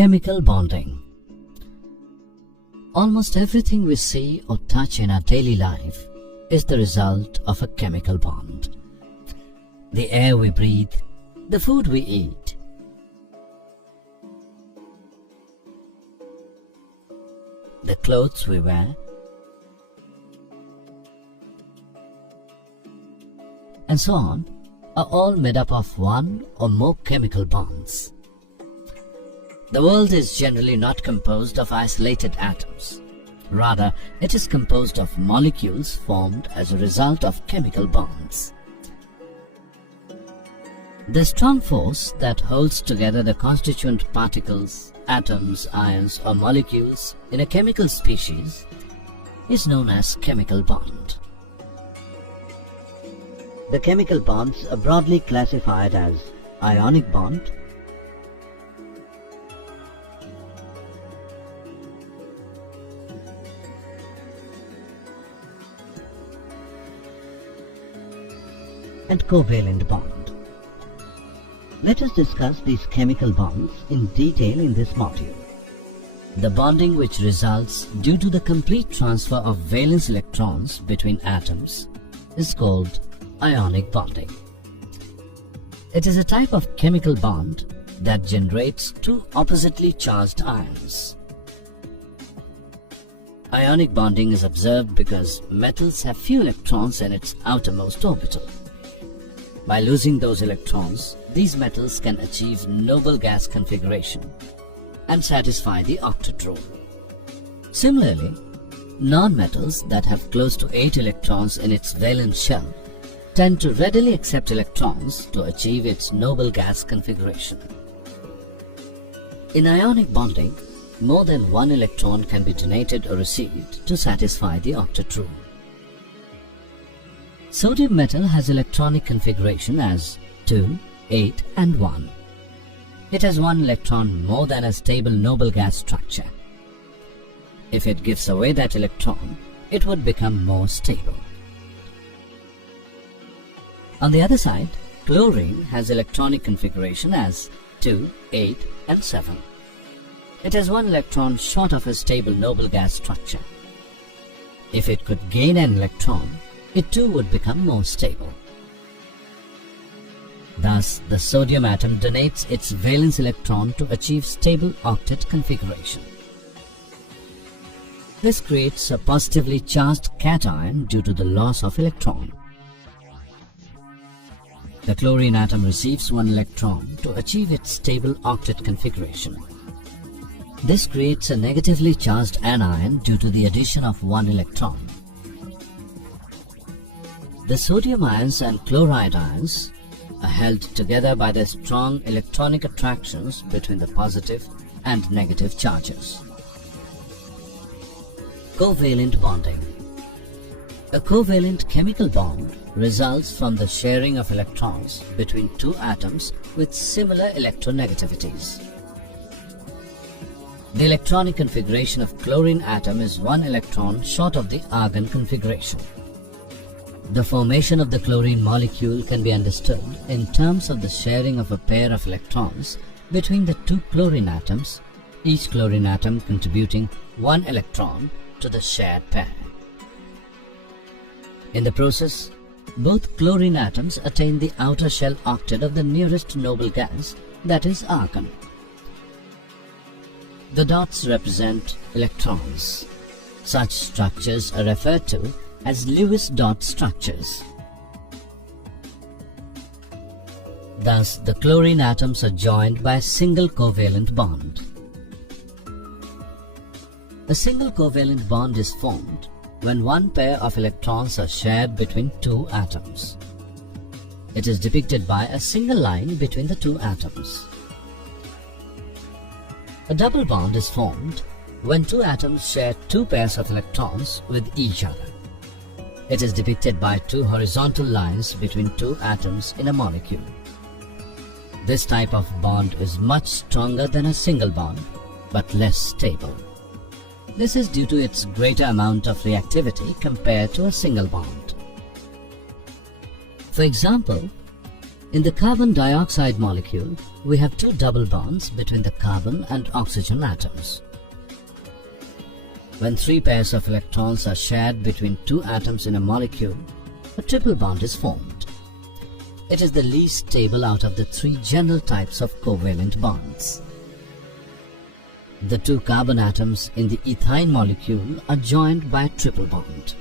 Chemical bonding. Almost everything we see or touch in our daily life is the result of a chemical bond. The air we breathe, the food we eat, the clothes we wear, and so on, are all made up of one or more chemical bonds. The world is generally not composed of isolated atoms. Rather, it is composed of molecules formed as a result of chemical bonds. The strong force that holds together the constituent particles, atoms, ions, or molecules in a chemical species is known as chemical bond. The chemical bonds are broadly classified as ionic bond, and covalent bond. Let us discuss these chemical bonds in detail in this module. The bonding which results due to the complete transfer of valence electrons between atoms is called ionic bonding. It is a type of chemical bond that generates two oppositely charged ions. Ionic bonding is observed because metals have few electrons in its outermost orbital. By losing those electrons, these metals can achieve noble gas configuration and satisfy the octet rule. Similarly, nonmetals that have close to 8 electrons in its valence shell tend to readily accept electrons to achieve its noble gas configuration. In ionic bonding, more than one electron can be donated or received to satisfy the octet rule. Sodium metal has electronic configuration as 2, 8 and 1. It has one electron more than a stable noble gas structure. If it gives away that electron, it would become more stable. On the other side, chlorine has electronic configuration as 2, 8 and 7. It has one electron short of a stable noble gas structure. If it could gain an electron, it too would become more stable. Thus, the sodium atom donates its valence electron to achieve stable octet configuration. This creates a positively charged cation due to the loss of electron. The chlorine atom receives one electron to achieve its stable octet configuration. This creates a negatively charged anion due to the addition of one electron. The sodium ions and chloride ions are held together by the strong electronic attractions between the positive and negative charges. Covalent bonding. A covalent chemical bond results from the sharing of electrons between two atoms with similar electronegativities. The electronic configuration of chlorine atom is one electron short of the argon configuration. The formation of the chlorine molecule can be understood in terms of the sharing of a pair of electrons between the two chlorine atoms, each chlorine atom contributing one electron to the shared pair. In the process, both chlorine atoms attain the outer shell octet of the nearest noble gas, that is argon. The dots represent electrons. Such structures are referred to as Lewis dot structures. Thus, the chlorine atoms are joined by a single covalent bond. A single covalent bond is formed when one pair of electrons are shared between two atoms. It is depicted by a single line between the two atoms. A double bond is formed when two atoms share two pairs of electrons with each other. It is depicted by two horizontal lines between two atoms in a molecule. This type of bond is much stronger than a single bond, but less stable. This is due to its greater amount of reactivity compared to a single bond. For example, In the carbon dioxide molecule, we have two double bonds between the carbon and oxygen atoms. When three pairs of electrons are shared between two atoms in a molecule, a triple bond is formed. It is the least stable out of the three general types of covalent bonds. The two carbon atoms in the ethyne molecule are joined by a triple bond.